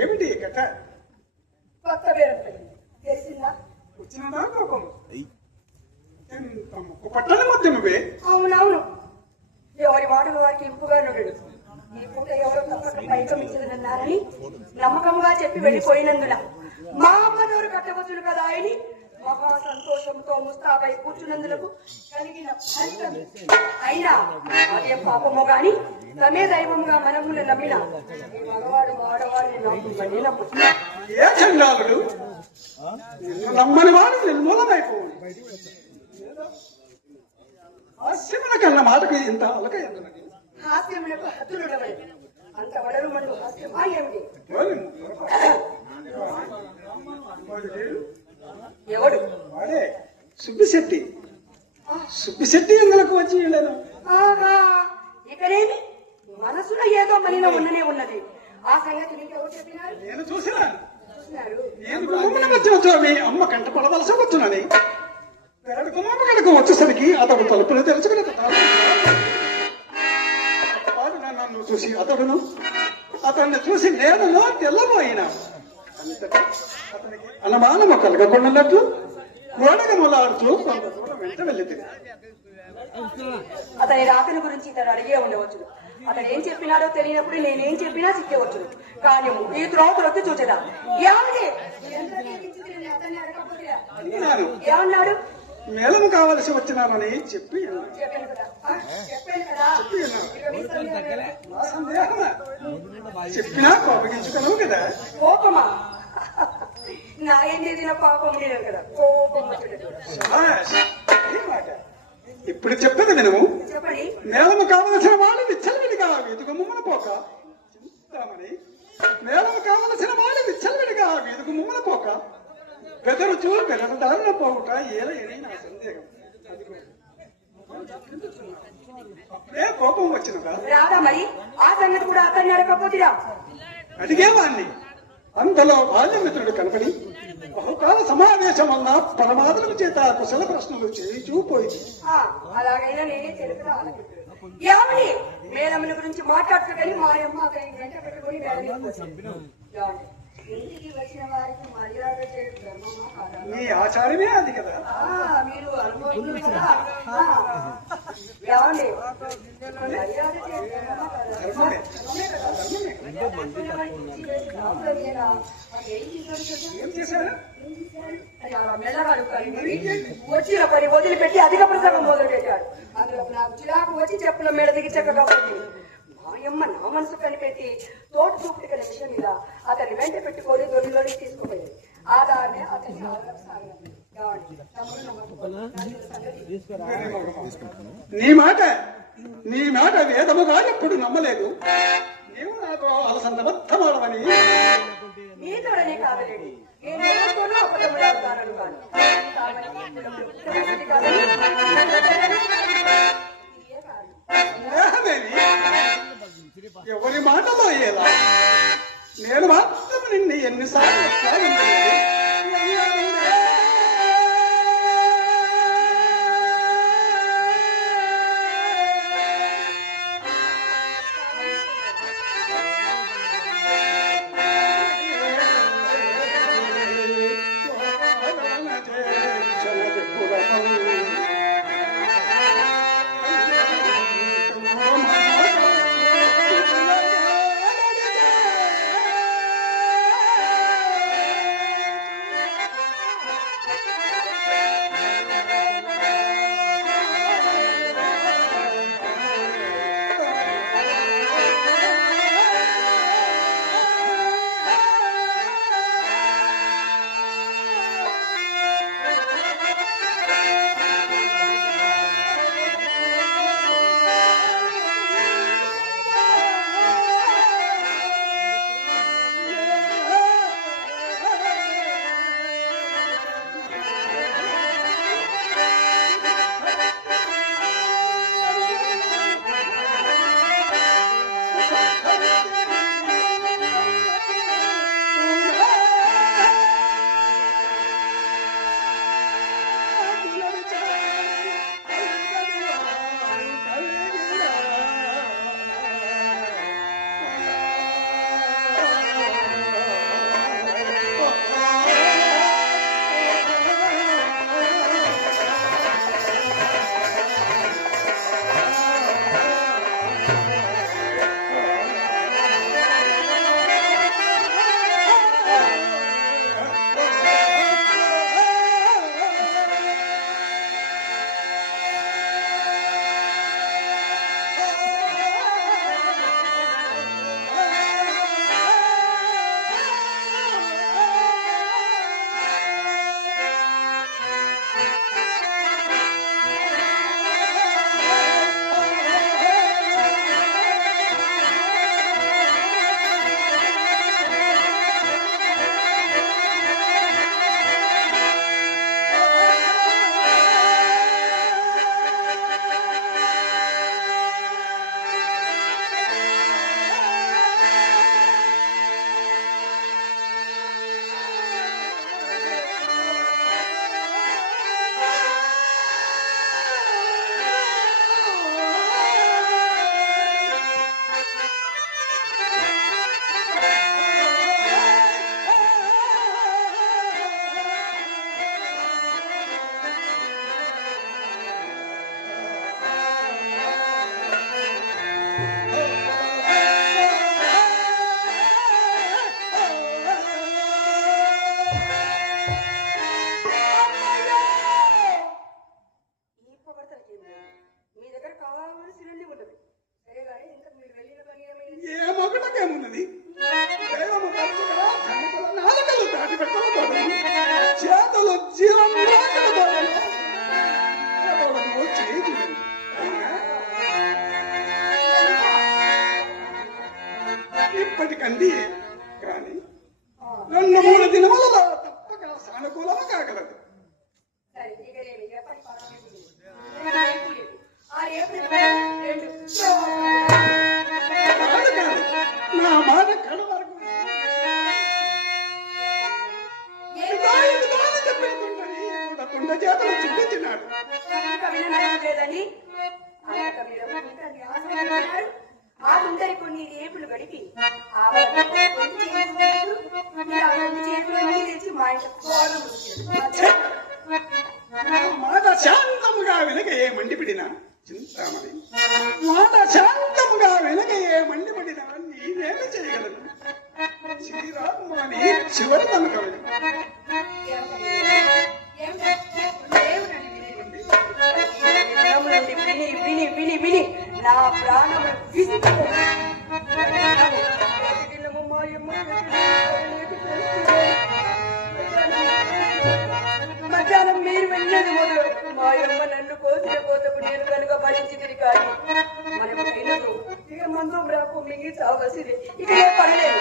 ఏమిటి కథ? కొత్త వేరే తెలిసిందా? వచ్చినదా కోపం పట్టణ మధ్యమే. అవునవును, ఎవరి వాడుల వారికి ఇంపుగా నుడు ఈ పూట ఎవరో తప్పక పైకమించదన్నారని నమ్మకంగా చెప్పి వెళ్ళిపోయినందున మా అమ్మ నోరు కట్టవచ్చును కదా అని మహా సంతోషంతో ముస్తాబై కూర్చున్నందులకు కలిగిన ఫలితం. అయినా అదేం పాపమో గాని తమే దైవంగా మనమును నమ్మిన మగవాడు ఆడవాడిని నమ్ముమని నమ్ముతున్నా. ఏ చండాలుడు నమ్మని వాడు నిర్మూలమైపోవు. హాస్యముల కన్నా మాటకు ఇంత అలక ఎందుకని? హాస్యములకు హద్దులుడవై అంత వడరు మండు హాస్యమా ఏమిటి? ఎవడు? వాడే సుబ్బిశెట్టి. సుబ్బిశెట్టి ఎందుకు వచ్చి వెళ్ళాను? ఇక్కడేమి మనసులో ఏదో మలిన ఉన్ననే ఉన్నది. ఆ సంగతి నీకెవరు చెప్పినారు? నేను చూసినాను. మీ అమ్మ కంట పడవలసి వచ్చునని గుమ్మమ్మ కనుక వచ్చేసరికి అతడు తలుపులు తెలుసుకుని నన్ను చూసి అతన్ని చూసి నేను తెల్లబోయినా. అంతటా అతనికి అనుమానము కలగకుండాన్నట్లు గోడగములాడుతూ కొంత దూరం వెంట వెళ్ళింది. అతని రాకని గురించి ఇతడు అడిగే ఉండవచ్చు. అతడు ఏం చెప్పినాడో తెలియనప్పుడు నేనేం చెప్పినా చిక్కేవచ్చు. కానీ ఈ త్రోవకు చూచేదా ఏమన్నాడు? మేళము కావలసి వచ్చినామని చెప్పి చెప్పినా కోపగించుకున్నావు కదా. కోపమా? నా ఏం చేసిన పాపం లేదు కదా. కోపం ఇప్పుడు చెప్పేది వినము. చెప్పండి. మేళము కావలసిన వాళ్ళు విచ్చలవిడిగా వీధుకు ముమ్మల పోక చింతామని. మేళము కావలసిన వాళ్ళు విచ్చలవిడిగా వీధుకు ముమ్మల పోక బెదరుచూ బెదరదారుల పోవుట ఏలని నా సందేహం. అప్పుడే కోపం వచ్చినదా? రాదా మరి? ఆ సంగతి కూడా అతన్ని అడగకపోతురా? అడిగేవాణ్ణి. అంతలో బాల్యమిత్రుడు కనపడి బహుకాల సమావేశం వల్ల పరమాదుల చేత కుశల ప్రశ్నలు చేయించుపోయింది. అలాగైనా నేనే తెలుపుతా. ఏమని మేడముల గురించి మాట్లాడుతుందని మా అమ్మ అతని వెంట పెట్టుకుని ఇంటికి వచ్చిన వారికి మర్యాద చేయడం ధర్మమా కాదా? నీ ఆచారమే అది కదా. మీరు అనుభవించారు కదా. ఏమండి మర్యాద చేయడం మెల్లగాడు వచ్చిన పని వదిలిపెట్టి అధిక ప్రసంగం మొదలు పెట్టాడు. అందులో నాకు చిరాకు వచ్చి చెప్పుల మేడ దిగి చక్కగా పోయింది. మాయమ్మ నా మనసు కనిపెట్టి తోట చూపుటికి విషయం మీద అతన్ని వెంట పెట్టుకొని దొరిలోకి తీసుకుపోయింది. ఆ దాన్ని అతన్ని నీ మాట వేదముగా ఎప్పుడు నమ్మలేదు. నీవు నాకు అలసందబద్ధమాడవని నీతోడనే కాదలేండి, నేను ఎవరితోనూ అబద్ధములాడుతానని కాదు. స్నేహమేమి ఎవరి మాటలో ఎలా? నేను మాత్రం నిన్ను ఎన్నిసార్లు ఏమొకటకేమున్నది? దైవము తరచుగా కన్నుకల నాలుకలు దాటి పెట్టలతో చేతులు జీవన్మృతులతో చేతులు ఇప్పటికంది కానీ 2-3 దినములలో తప్పక సానుకూలము కాగలదు. నా మాట కడ వరకు కుండ చేతలు చూపించినాడు. ఆ తుందరి కొన్ని రేపులు గడిపి చేతులు మా మాట శాంతముగా వెనక ఏ మండిపిడినా చింతామణి, మాట శాంతముగా వెనక ఏ మండిపడినా నేనేమి చేయగలను? శ్రీరామని చివరి నమ్మకం విని విని విని నా ప్రాణము మధ్యాహ్నం కోసిన కోతకు నేను కనుక భరించింది కానీ మనకు ఇక మందు బ్రాకు మింగి చావలసింది ఇక ఏ పడలేదు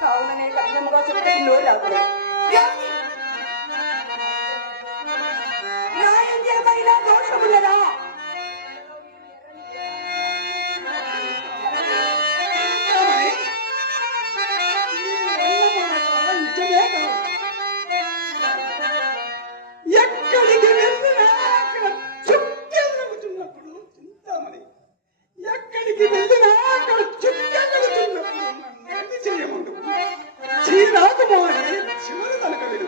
కావుననే కఠినముగా చెప్పుటకు నోరు రాకుండా న్యాయం ఏమైనా దోషమున్నదా ఎక్కడికి వెళ్ళినా అక్కడ చుట్టెళ్ళగుతున్నప్పుడు చింతామణి ఎక్కడికి వెళ్ళినా అక్కడ చుట్టెళ్ళగుతున్నప్పుడు నన్నేమి చేయమండు చీరాకు మోని చివరి తనక విలువ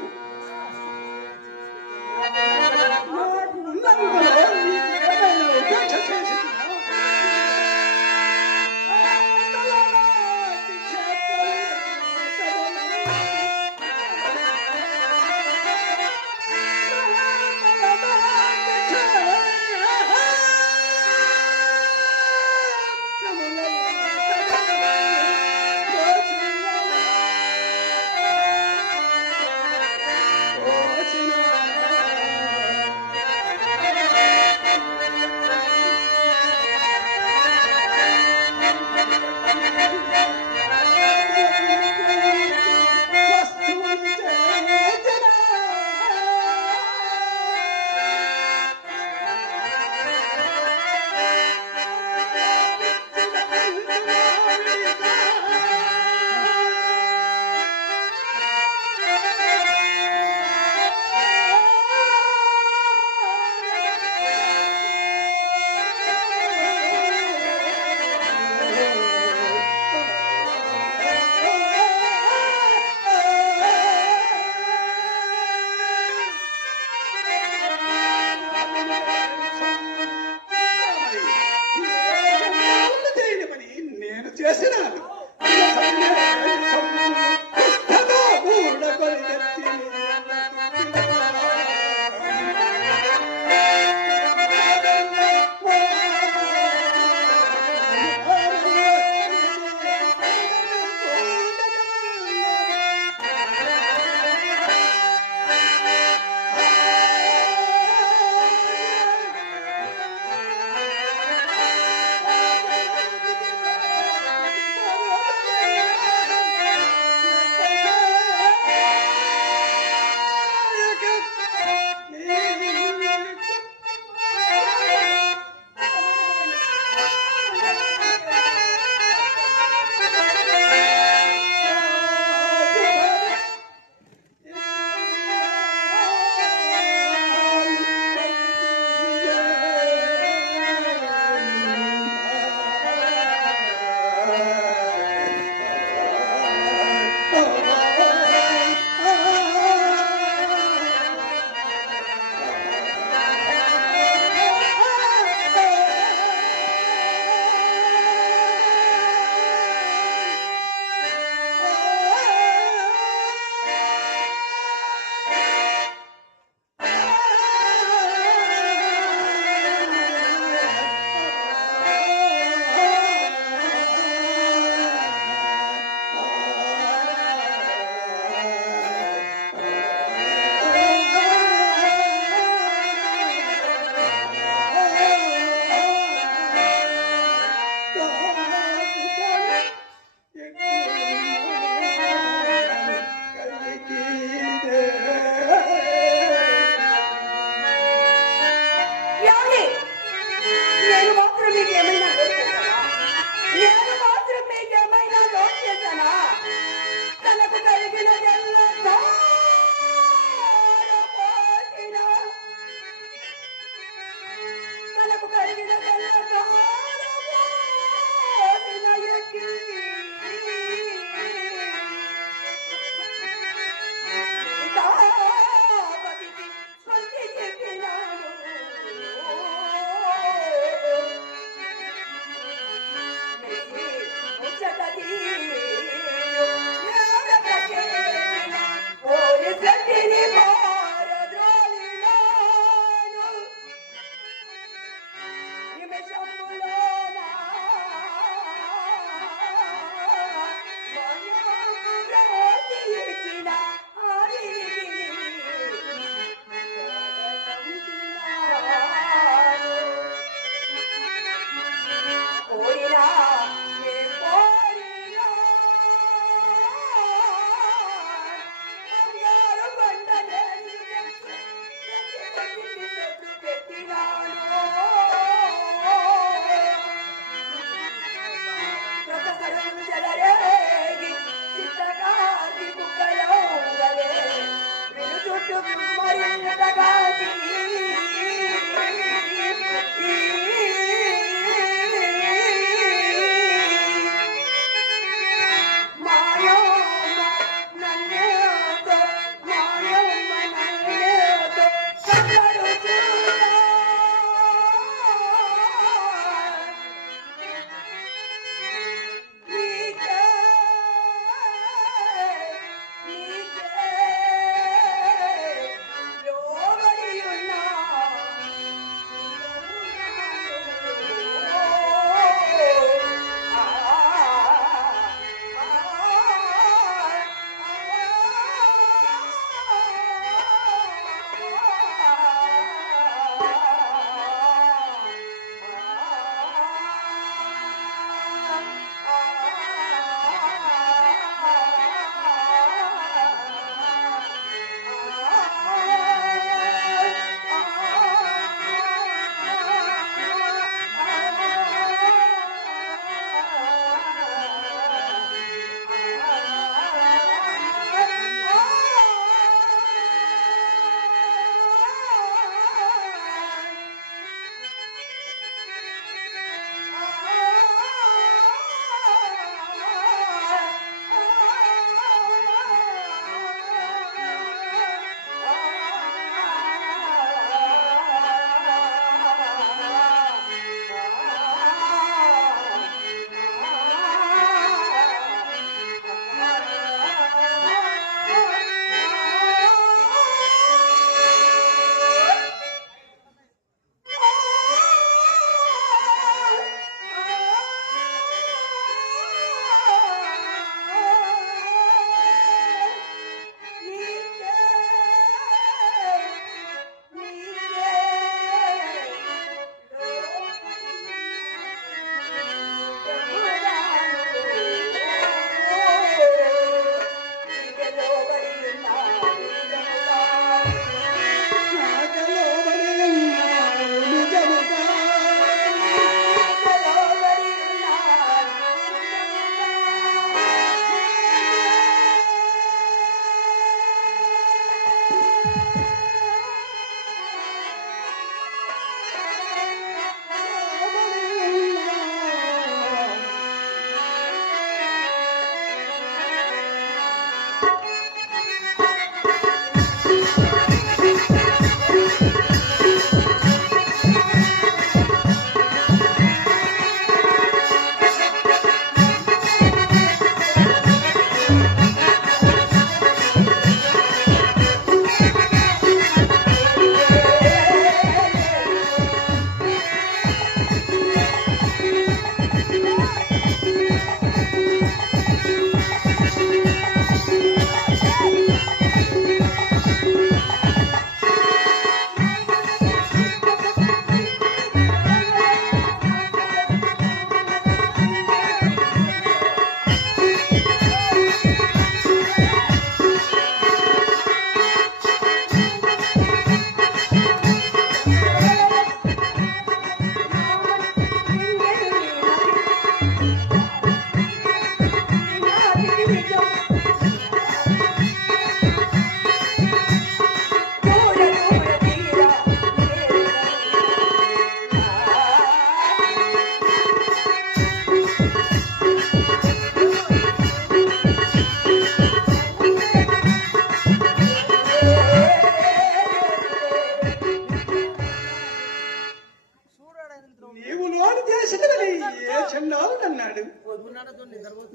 నీవు నోడు చేసినవని ఏ చండాలు అన్నాడు.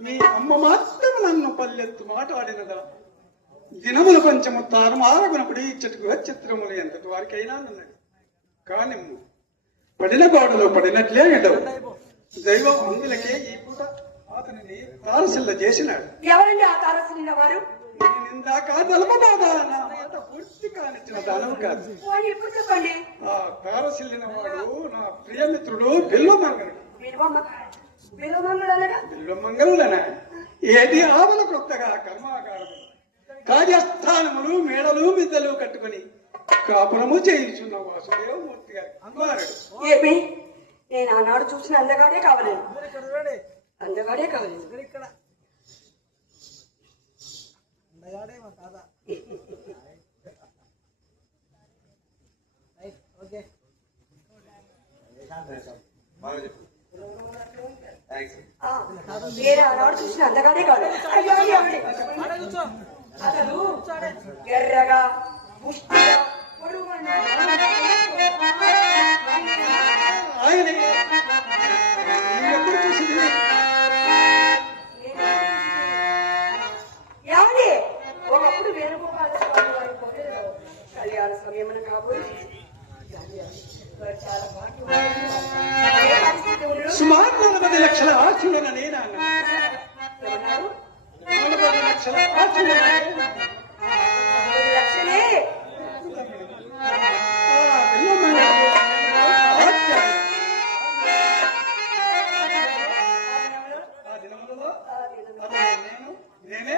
మీ అమ్మ మాత్రం నన్ను పల్లెత్తు మాట్లాడినదా? దినములు కొంచెము తారుమారగునప్పుడు ఇచ్చటికి చిత్రములు ఎంతటి వారికైనా అన్నది. కానీ పడిన గోడలో పడినట్లే ఉండవు. దైవం అందులకే ఈ పూట అతనిని తారసిల్ల చేసినాడు. ఎవరండి ఆ తారసిల్లిన వారు? నేను ఇందాక నలపబాదా నా మాట పూర్తి కానిచ్చిన దానం కాదు. ఇప్పుడు చెప్పండి. ఆ తారసిల్లిన వాడు నా ప్రియమిత్రుడు బిల్వమంగళుడు. బిల్వమంగళులనా? ఏది ఆవుల కొత్తగా కర్మాగారము కార్యస్థానములు మేడలు మిద్దలు కట్టుకుని కాపురము చేయించున్న వాసుదేవమూర్తి గారి కుమారుడు. ఏమి నేను ఆనాడు చూసిన అందగాడే కావాలి. అందగాడే కావాలి. నేను ఆనాడు చూసిన అందగాడే కావాలి. అతను ఎర్రగా పుష్టిగా పొడుగుగా ఆయనే ఎప్పుడు చూసింది? ఏమండి ఒకప్పుడు వేణుగోపాల స్వామి వారి కోటలో కళ్యాణ సమయమున కాబోయి సుమారు 40 లక్షల ఆస్తులను నేను ఏమన్నారు? 40 లక్షల ఆస్తులను లక్షలే నేనే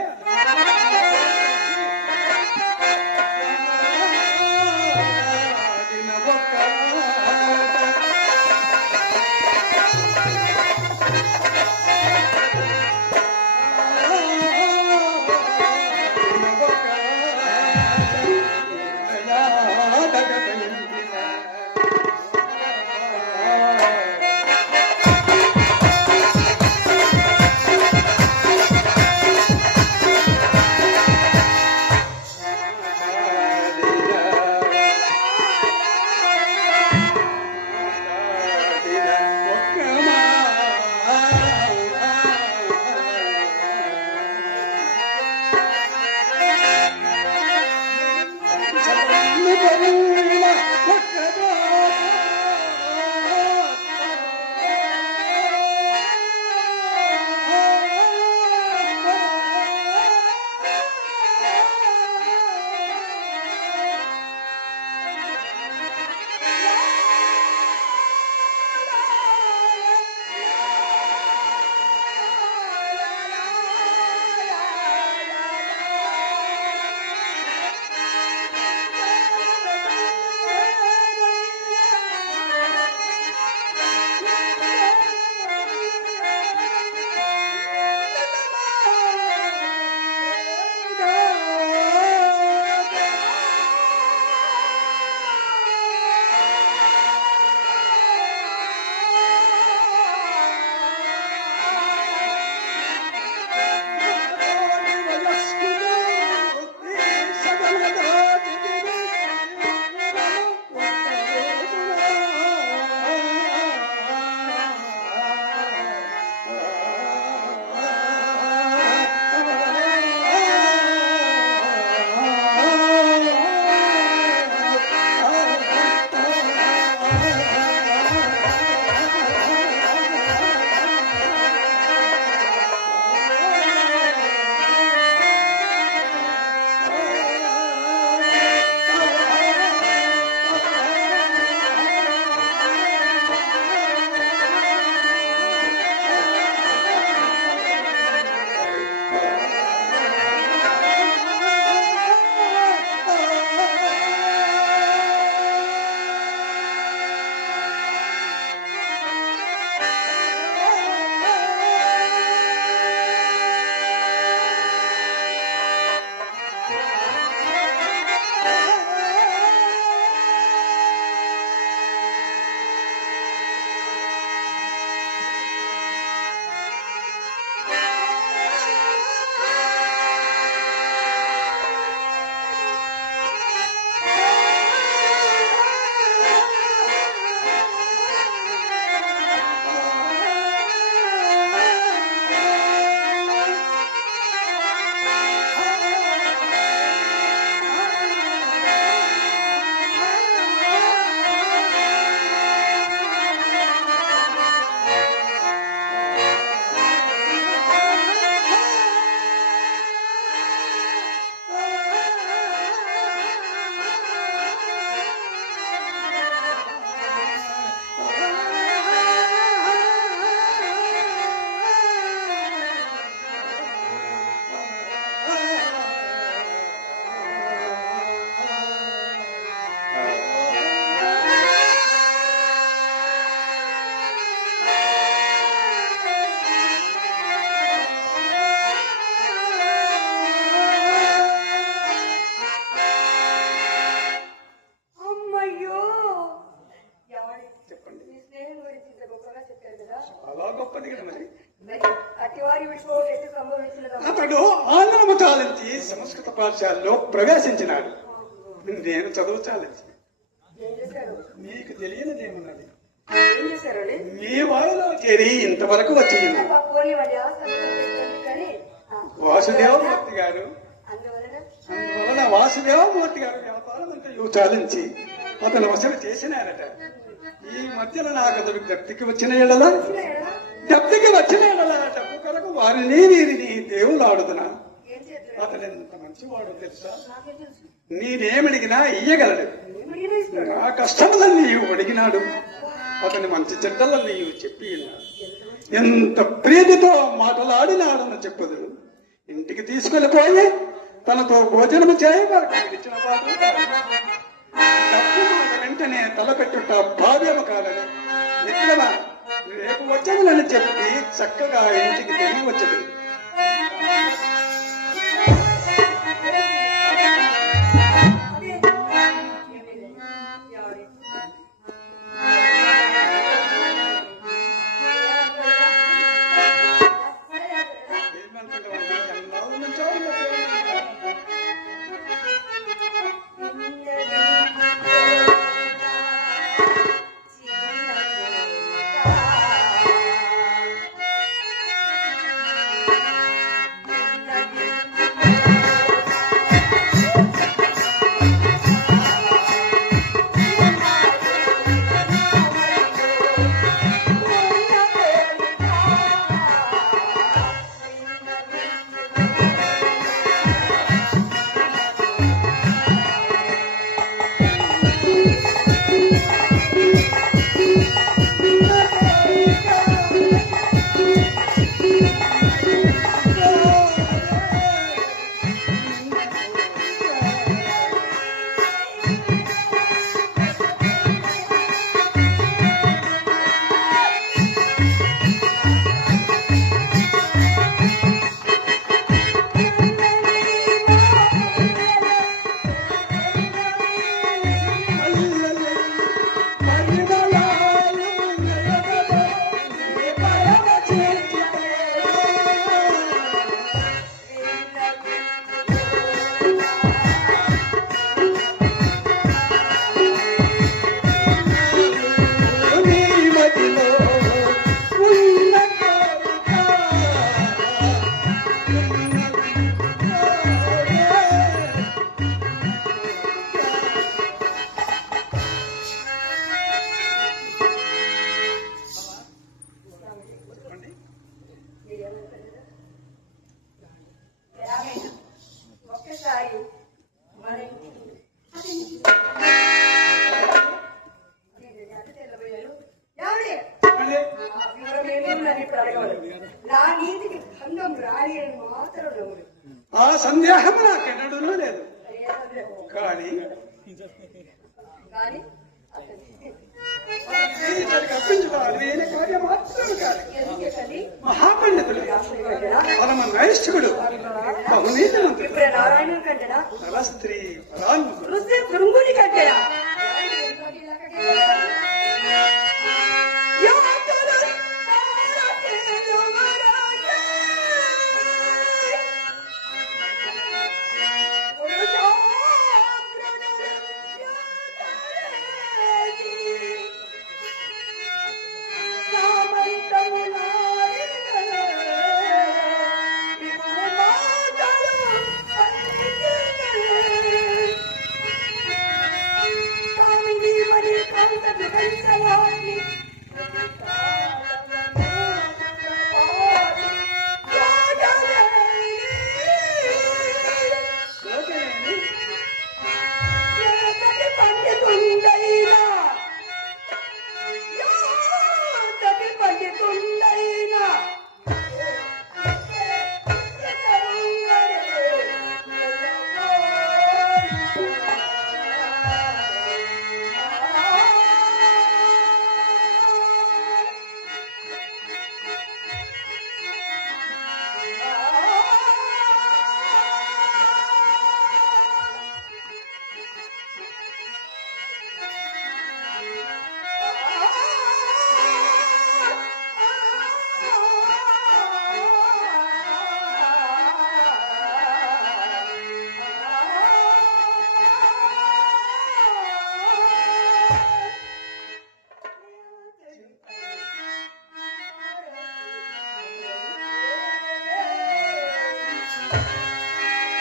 బతికిన మరి మరి అతివారి విషయం ఎటు సంభవించినదా? అతడు ఆంగ్లము చాలించి సంస్కృత పాఠశాలలో ప్రవేశించినాడు. నేను చదువు చాలించి ఏం చేశారు? నీకు తెలియనిదేమున్నది? ఏం చేశారండి? మీ వారిలో చేరి ఇంతవరకు వచ్చి పోనివ్వండి, ఆ సంగతి తెలుసు కానీ, వాసుదేవమూర్తి గారు అందువలన అందువలన వాసుదేవమూర్తి గారు వ్యాపారం అంతా చాలించి అతను వసూలు చేసినారట. ఈ మధ్యలో నాకు అతడు దప్తికి వచ్చిన ఎడలా డబ్బుకి వచ్చిన ఎడలా డబ్బు కొరకు వారిని వీరిని దేవుళ్ళు ఆడుతున్నా. ఏం చేస్తారు? అతడు ఎంత మంచివాడు తెలుసా? నాకే తెలుసు. నేనేమడిగినా ఇయ్యగలడు. ఏమడిగినా ఇస్తాడు. నా కష్టములన్నీ అడిగినాడు. అతని మంచి చెడ్డలన్నీ చెప్పి ఉన్నాడు. ఎంత ప్రీతితో మాటలాడినాడని చెప్పదు. ఇంటికి తీసుకెళ్ళిపోయి తనతో భోజనము చేయవాడు ఇచ్చిన పాటు డబ్బు మాట వెంటనే తలపెట్టుట భావ్యము కాదని మిత్రమా రేపు వచ్చదనని చెప్పి చక్కగా ఇంటికి తిరిగి వచ్చదు. ఒక్కసారి మన నా నీతికి భంగం రాని అని మాత్రం నమ్ముడు. ఆ సందేహం నాకెన్నడూ లేదు. కానీ కానీ అప్పించుకోవాలి కార్యం మాత్రం కాదు. ఎందుకండి మహాపండితుడు పరమ నైష్ఠుడు బహునీతిమంతుడు ఇప్పుడు నారాయణ కంటేనా నరస్త్రీ పరాన్ముఖుడు రుచి తురుంగుని కంటేనా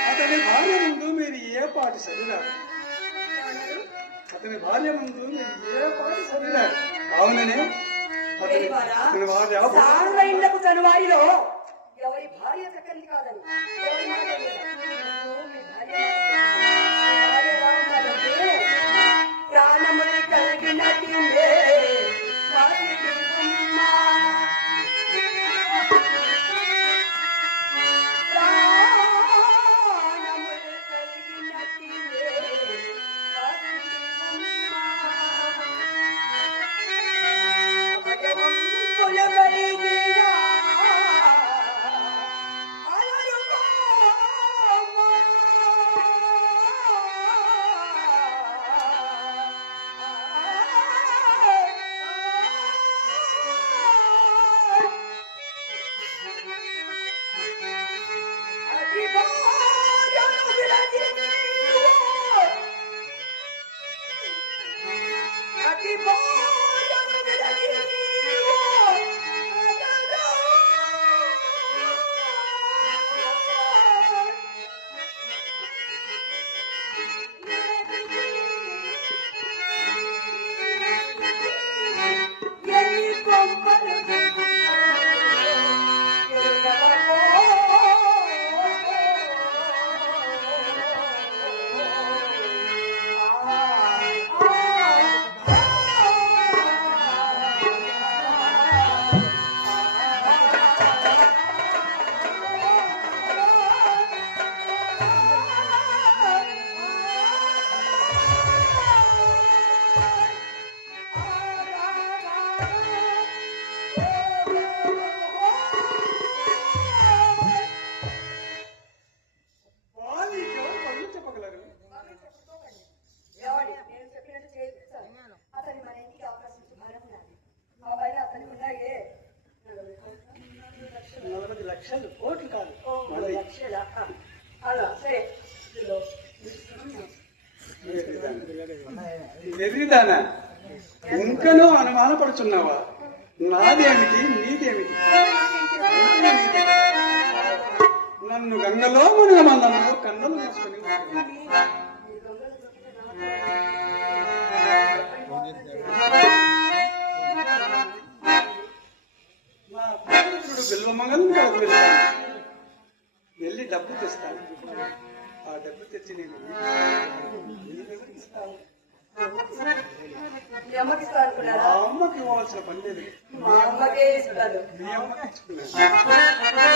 అతని భార్య ముందు మీరు ఏ పాటి సరిరారు అతని భార్య ముందు మీరు ఏ పాటి సరిరారు కావుననే అతని భార్య సారుల ఇండ్లకు తనువారిలో ఎవరి భార్య చక్కని కాదని ఎవరి మాట వినరు. మీ భార్య రావాలంటే ప్రాణములు కలిగినట్టుండే లక్షలు కోట్లు కాదు ఎదిరిదానా ఇంకనూ అనుమానపడుచున్నావా నాదేమిటి నీదేమిటి నన్ను గంగలో మునగమన్నను కన్నులు మూసుకొని నా పుత్రుడు బిల్వమంగళం కాదు వెళ్తాను వెళ్ళి డబ్బు తెస్తాను ఆ డబ్బు తెచ్చి నేను ఇస్తాను మా అమ్మకి ఇవ్వాల్సిన పని లేదు మా అమ్మకే ఇస్తారు మీ అమ్మకి ఇచ్చుకున్నాను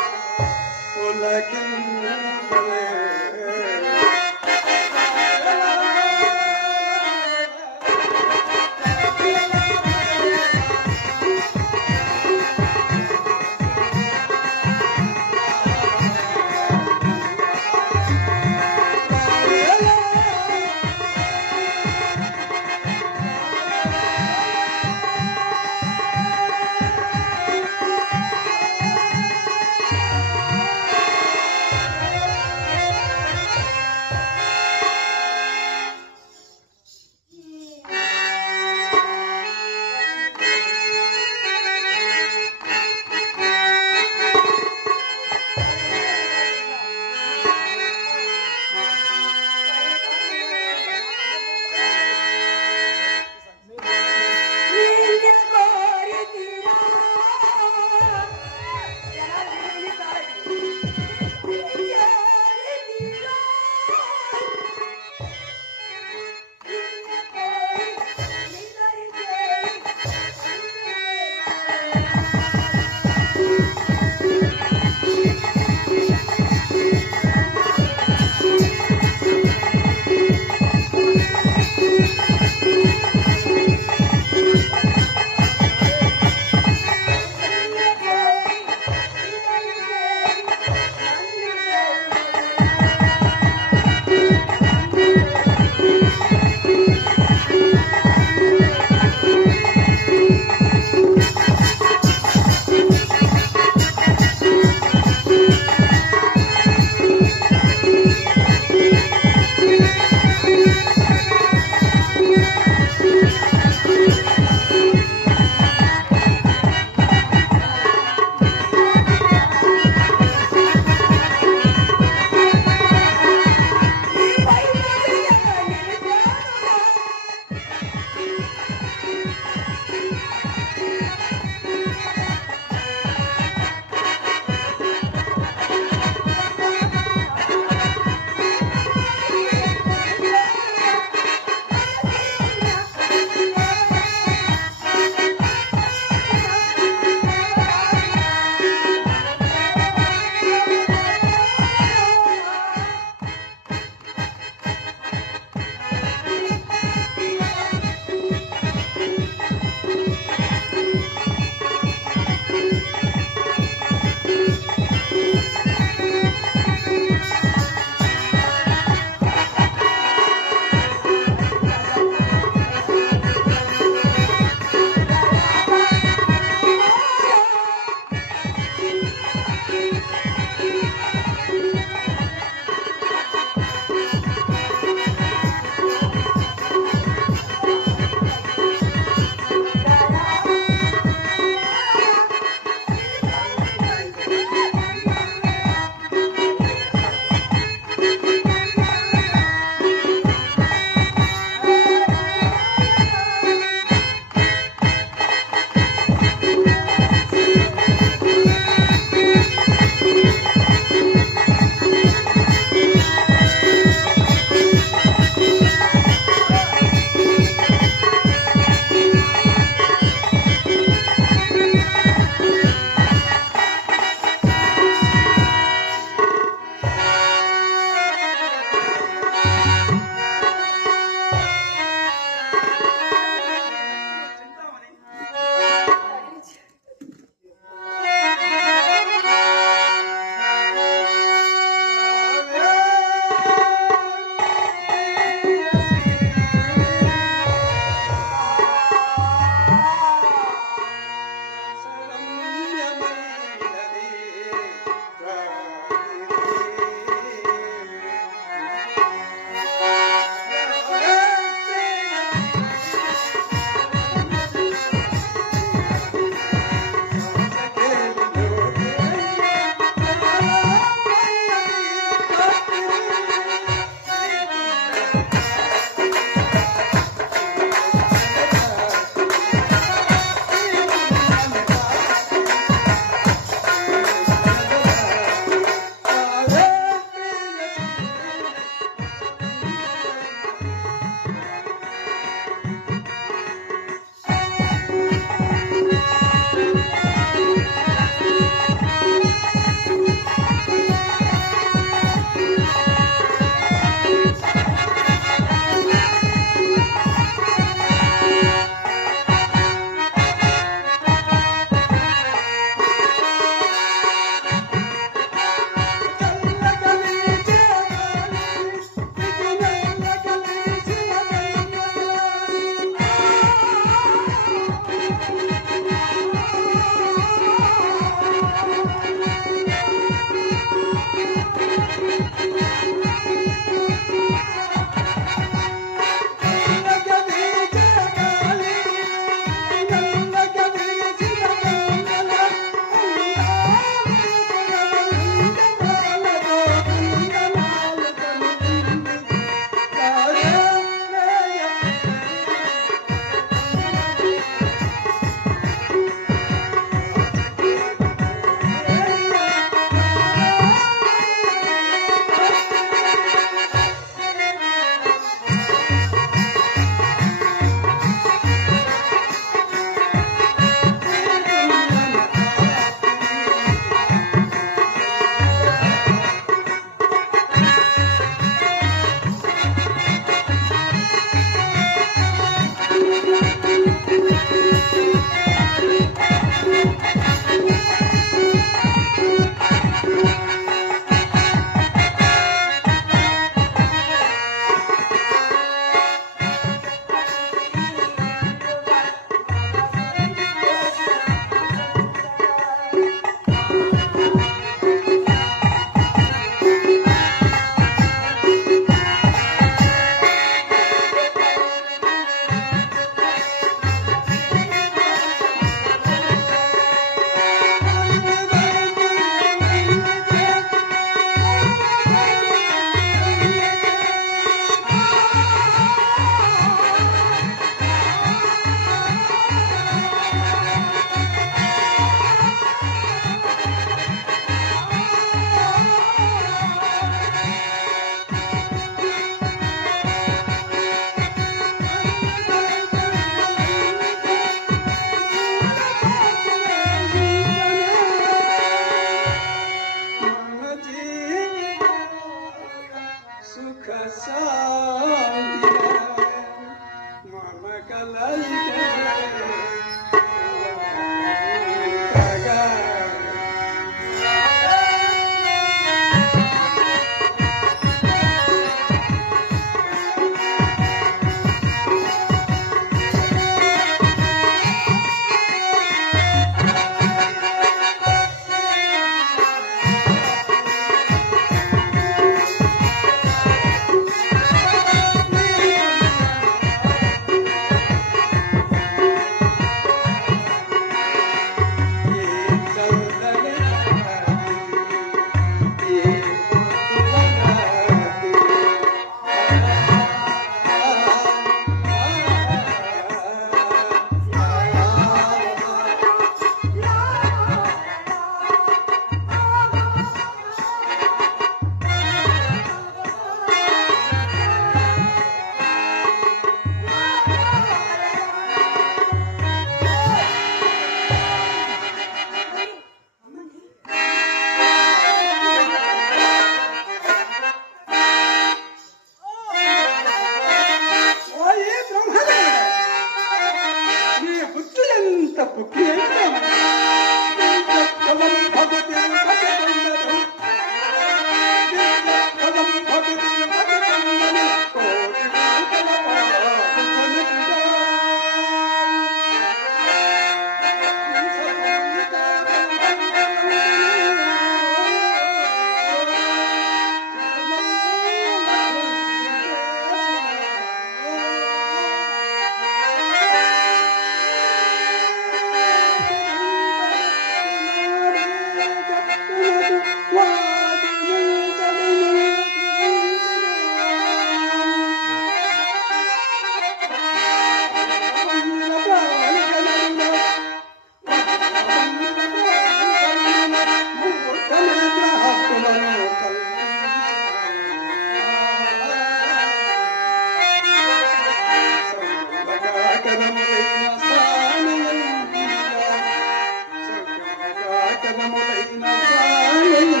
కనములైన సాయము,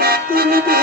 భక్తునిదే.